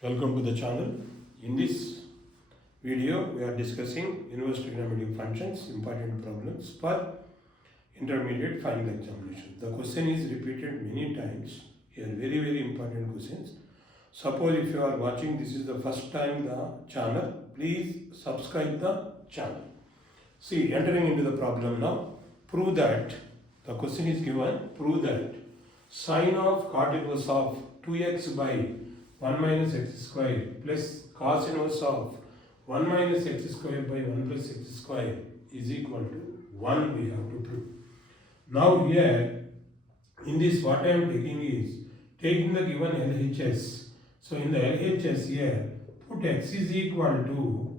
Welcome to the channel. In this video, we are discussing inverse trigonometric functions, important problems for intermediate final examination. The question is repeated many times. Here, very important questions. Suppose if you are watching, this is the first time the channel, please subscribe the channel. See, entering into the problem now, prove that, the question is given, prove that sine of cot inverse of 2x by 1 minus x square plus cos inverse of 1 minus x square by 1 plus x square is equal to 1 we have to prove. Now here, in this what I am taking is, taking the given LHS. So in the LHS here, put x is equal to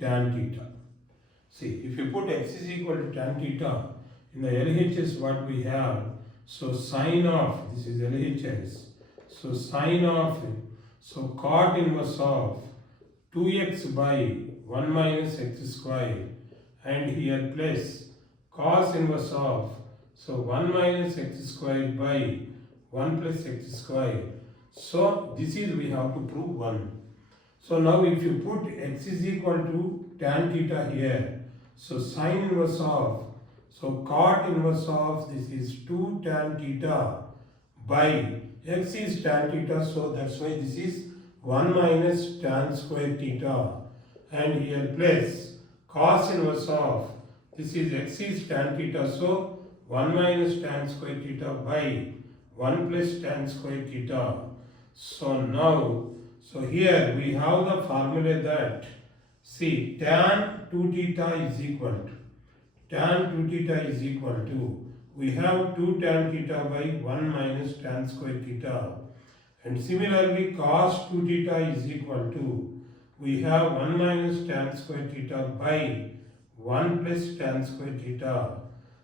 tan theta. See, if you put x is equal to tan theta, in the LHS what we have, so sine of, this is LHS, so sine of, so cot inverse of 2x by 1 minus x square, and here plus cos inverse of, so 1 minus x square by 1 plus x square. So this is we have to prove 1. So now if you put x is equal to tan theta here, so sine inverse of, so cot inverse of, this is 2 tan theta by x is tan theta, so that's why this is 1 minus tan square theta, and here plus cos inverse of, this is x is tan theta, so 1 minus tan square theta by 1 plus tan square theta. So now, so here we have the formula that, see, tan 2 theta is equal to, we have 2 tan theta by 1 minus tan square theta, and similarly cos 2 theta is equal to, we have 1 minus tan square theta by 1 plus tan square theta.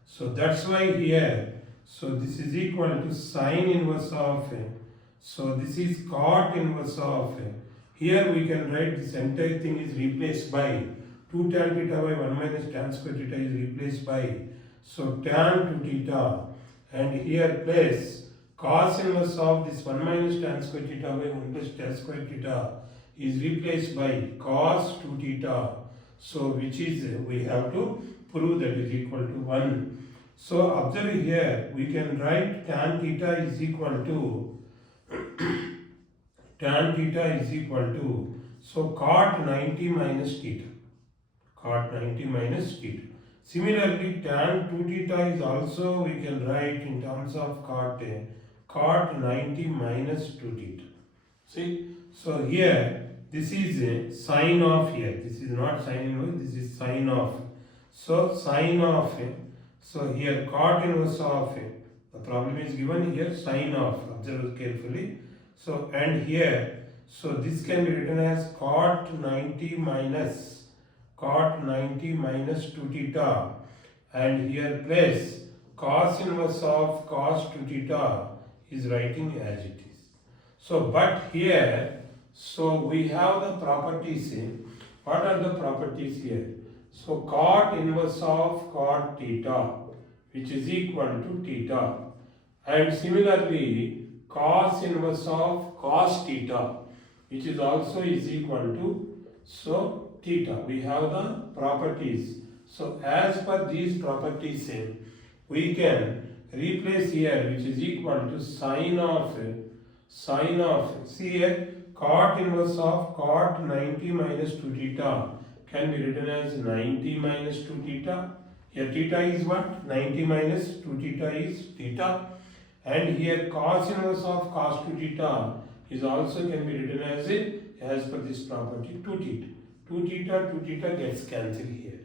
So that's why here, so this is equal to sine inverse of, so this is cot inverse of, here we can write this entire thing is replaced by 2 tan theta by 1 minus tan square theta is replaced by, so tan 2 theta, and here plus cos inverse of this 1 minus tan square theta by 1 plus tan square theta is replaced by cos 2 theta. So which is, we have to prove that is equal to 1. So observe here, we can write tan theta is equal to so cot 90 minus theta. Similarly, tan 2 theta is also we can write in terms of cot 90 minus 2 theta. See, so here this is a sine of, here this is not sine inverse, this is sine of. So sine of, so here cot inverse of, the problem is given here sine of, observe carefully. So and here, so this can be written as cot 90 minus 2 theta, and here plus cos inverse of cos 2 theta is writing as it is. So but here, so we have the properties. What are the properties here? So cot inverse of cot theta, which is equal to theta, and similarly cos inverse of cos theta, which is also is equal to, so theta. We have the properties. So as per these properties, we can replace here, which is equal to sine of, see here, cot inverse of cot 90 minus 2 theta can be written as 90 minus 2 theta. Here theta is what? 90 minus 2 theta is theta. And here cos inverse of cos 2 theta is also can be written as per this property 2 theta. 2 theta gets cancelled here.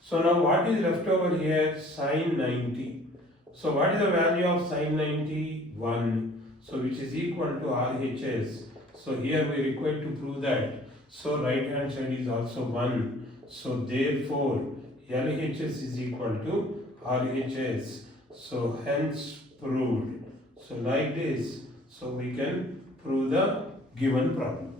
So now what is left over here? Sine 90. So what is the value of sine 90? 1. So which is equal to RHS. So here we require to prove that. So right hand side is also 1. So therefore LHS is equal to RHS. So hence proved. So like this, so we can prove the given problem.